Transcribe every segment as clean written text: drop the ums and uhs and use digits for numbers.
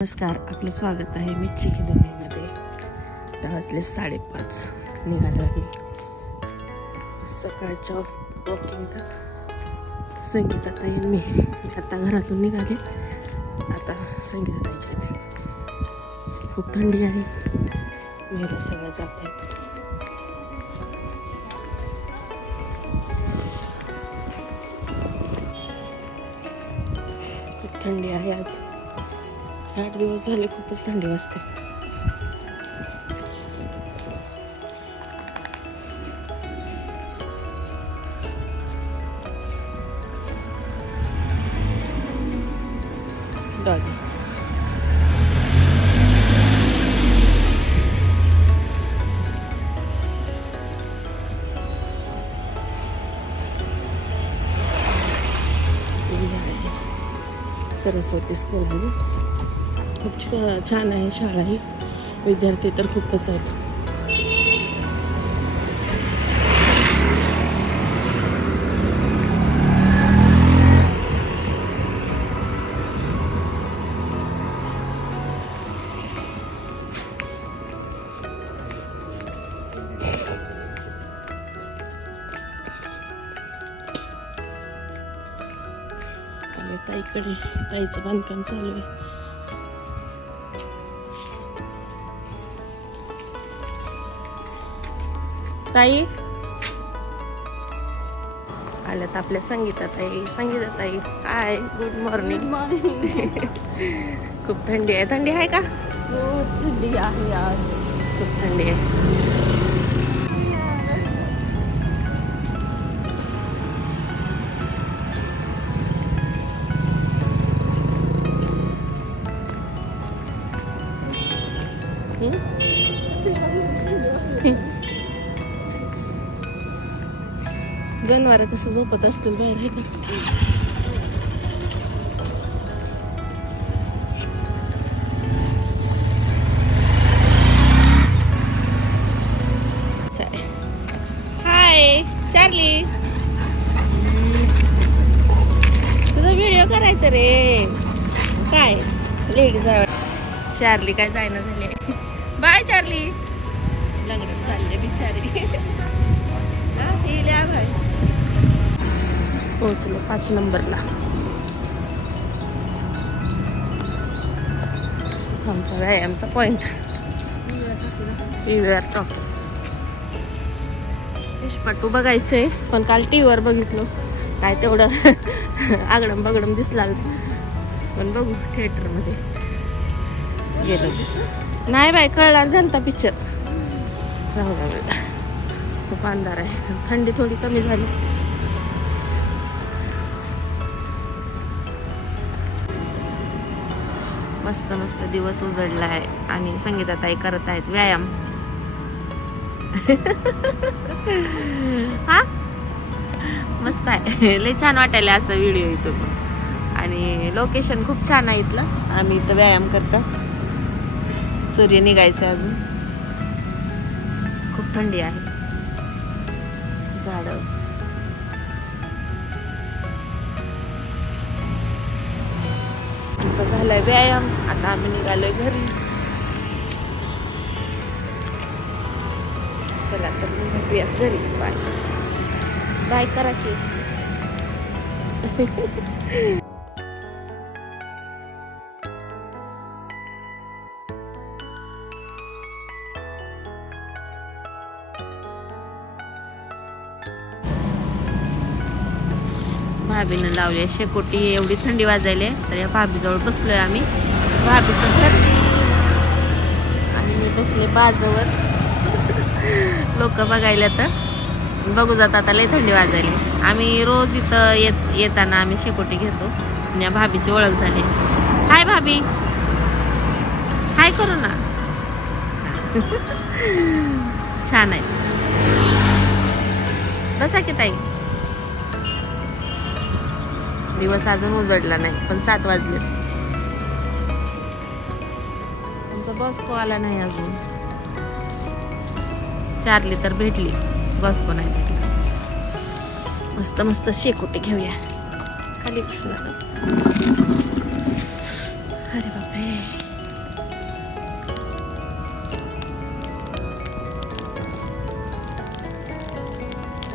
नमस्कार, आपलं स्वागत आहे मिरची खिदोनीमध्ये. आता वाजले 5:30. निघालो आम्ही सकाळच्या वॉकिंगला. संगीताताई मी आता घरातून निघाले. आता संगीताताईच्या इथे खूप थंडी आहे. मेला सगळ्या जात आहेत. खूप थंडी आहे आज. 8 दिवस झाले खूपच थंडी वाजते. डॉगी सरस्वती स्कूल आहे. खूप छान आहे शाळा ही. विद्यार्थी तर खूपच आहेत. आणि ताईकडे ताईचं बांधकाम चालू आहे. ताई आल्यात आपल्या संगीताताई. संगीताताई काय, गुड मॉर्निंग. खूप थंडी आहे. थंडी आहे का? खूप थंडी आहे आज. खूप थंडी आहे. जनावर कसं झोपत असतील बाहेर, आहे का? हाय चार्ली, तुझा व्हिडिओ करायचा रे. काय लेडीज चार्ली काय जायना झाले. Bye Charlie. लग्नात चालले बिचारी. पोहोचलो 5 नंबरला. आमचा व्यायामचा पॉइंट PVR टॉकीज. फिशपट्टू बघायचंय, पण काल टीव्हीवर बघितलो. काय तेवढं आगडम बगडम दिसला, पण बघू थिएटर मध्ये गेलो. नाही बाय, कळला झालता पिक्चर. राहू लागला. खूप अंधार आहे. थंडी थोडी कमी झाली. मस्त मस्त दिवस उजळला आहे आणि संगीताताई करत आहेत व्यायाम. हा मस्त आहे. लय छान वाटायला असं व्हिडिओ इथून. आणि लोकेशन खूप छान आहे इथलं. आम्ही इथं व्यायाम करता. सूर्य निघायचं अजून. खूप थंडी आहे. झाड झालाय व्यायाम. आता आम्ही निघालोय घरी. चला तर भेटूया घरी. बाय बाय करा की. भाभीनं लावली शेकोटी. एवढी थंडी वाजायले तर या भाभीजवळ बसलोय आम्ही. भाभीचं घर आणि मी बसले बाजूवर. लोक बघायला तर बघू जात. आता लय थंडी वाजायली. आम्ही रोज इथं येताना आम्ही शेकोटी घेतो. आणि या भाभीची ओळख झाली. हाय भाभी, हाय करू ना. छान आहे. बसा की ताई. दिवस अजून उजडला नाही, पण 7 वाजले. तुमचा बस को आला नाही अजून. चार्ली तर भेटली, बस को नाही भेटली. मस्त मस्त शेकोटी घेऊया. खाली बसणार. अरे बापरे.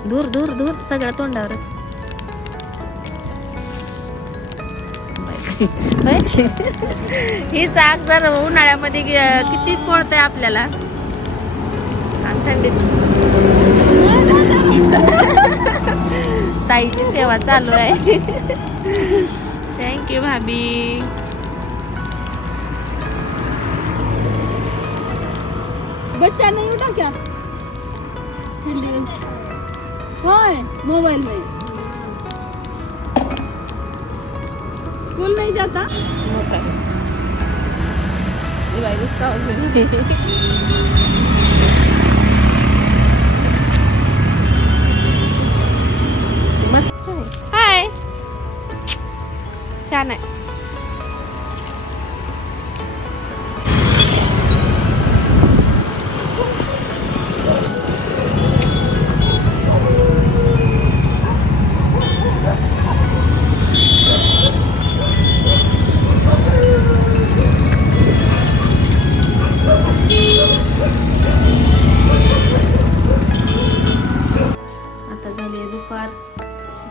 दूर दूर दूर सगळ्या तोंडावरच. ही चाक जर उन्हाळ्यामध्ये किती पोळतंय आपल्याला आणि थंडीत. ताईची सेवा चालू आहे. थँक्यू भाभी. बच्चा नहीं उठा क्या? होय मोबाइल में स्कूल नहीं जाता? हाय छान आहे.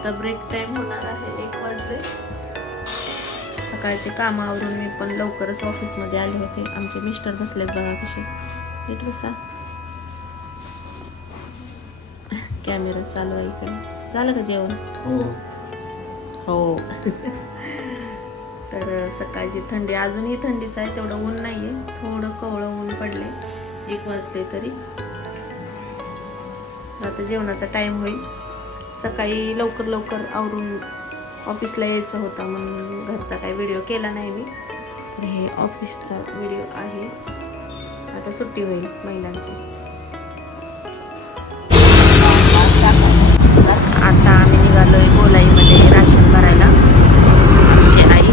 आता ब्रेक टाइम होणार आहे. 1 वाजले. सकाळचे कामावरून मी पण लवकरच ऑफिस मध्ये आले होते. आमचे मिस्टर बसलेत बघा कसे. नीट बसा. कॅमेरा चालू आहे इकडे. झालं का जेवण? हो. तर सकाळची थंडी अजूनही थंडीच आहे. तेवढं ऊन नाहीये. थोडं कवळं ऊन पडले. 1 वाजले तरी. आता जेवणाचा टाइम होईल. सकाळी लवकर आवरून ऑफिसला यायचं होतं म्हणून घरचा काही व्हिडिओ केला नाही मी. हे ऑफिसचा व्हिडिओ आहे. आता सुट्टी होईल महिलांची. आता आम्ही निघालोय गोलाईमध्ये राशन भरायला. आमची आई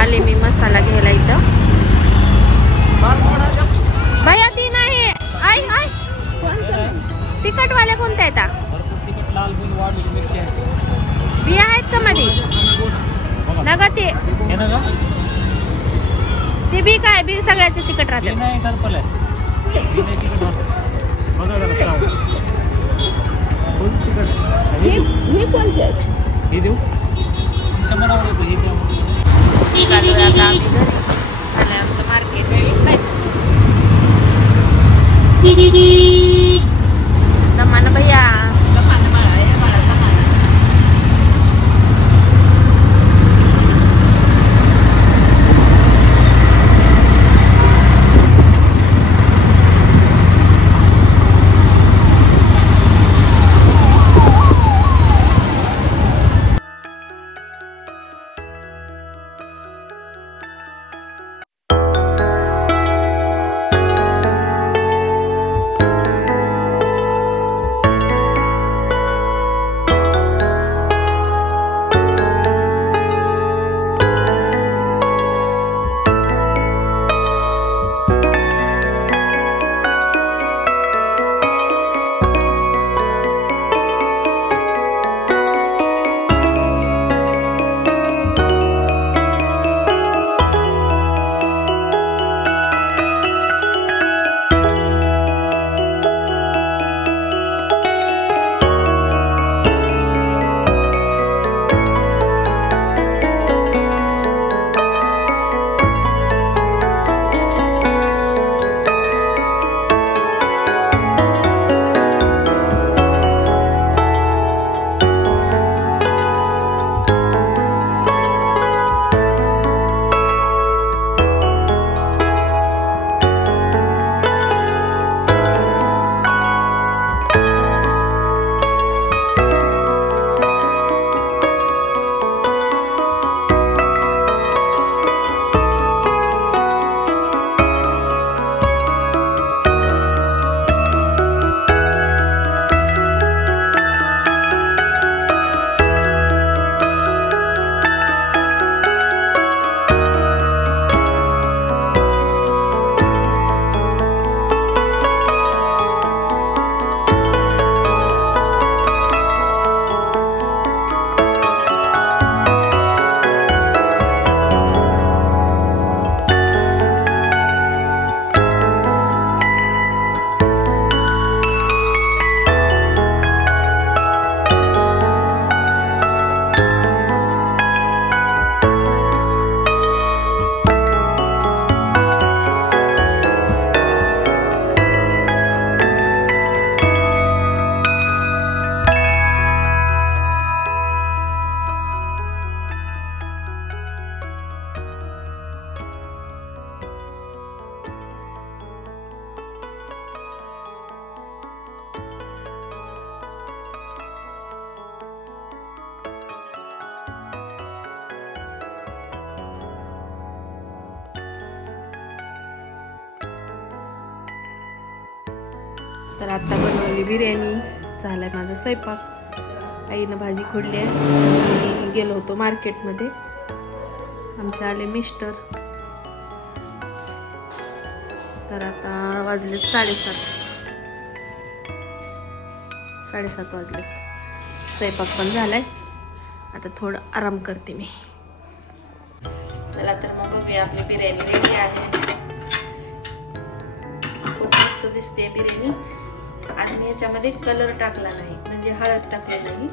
आले मी मसाला घ्यायला इथं. भैया ती नाही. आई आई तिखटवाल्या कोणत्या आहेत? बिया आहेत का मध्ये? नका ते बी काय बी सगळ्याचे तिखट राहते. आता आम्ही घरी आलं. आमचं मार्केट दमाना भैया. तर आता बनवली बिर्याणी, झालाय माझा स्वयंपाक. आईनं भाजी खोडली आहे. मी गेलो होतो मार्केटमध्ये, आमचे आले मिस्टर. तर आता वाजलेत 7:30 वाजलेत. स्वयंपाक पण झालाय. आता थोडं आराम करते मी. चला तर मग बघूया, आपली बिर्याणी रेडी आहे. खूप मस्त दिसते बिर्याणी. आणि ह्याच्यामध्ये कलर टाकला नाही, म्हणजे हळद टाकली नाही.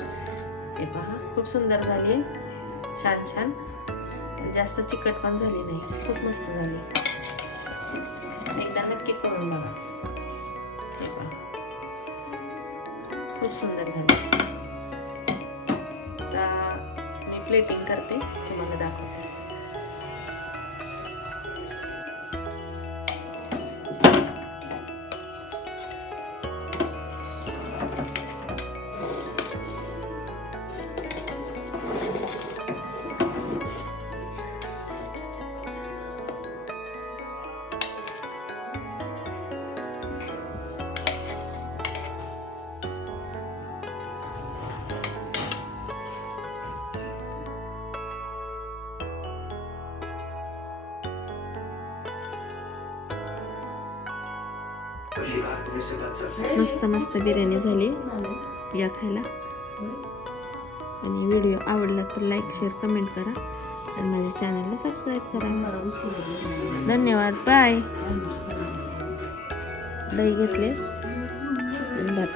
हे पहा, खूप सुंदर झाली, छान छान. जास्त चिकट पण झाली नाही, खूप मस्त झाली. एकदा नक्की करून बघा. हे पहा, खूप सुंदर झाली. आता मी प्लेटिंग करते, तुम्हाला दाखवते. मस्त मस्त बिर्याणी झाली, या खायला. आणि व्हिडिओ आवडला तर लाईक, शेअर, कमेंट करा आणि माझ्या चॅनलला सबस्क्राईब करा. धन्यवाद. बाय. दही घेतले आणि भात.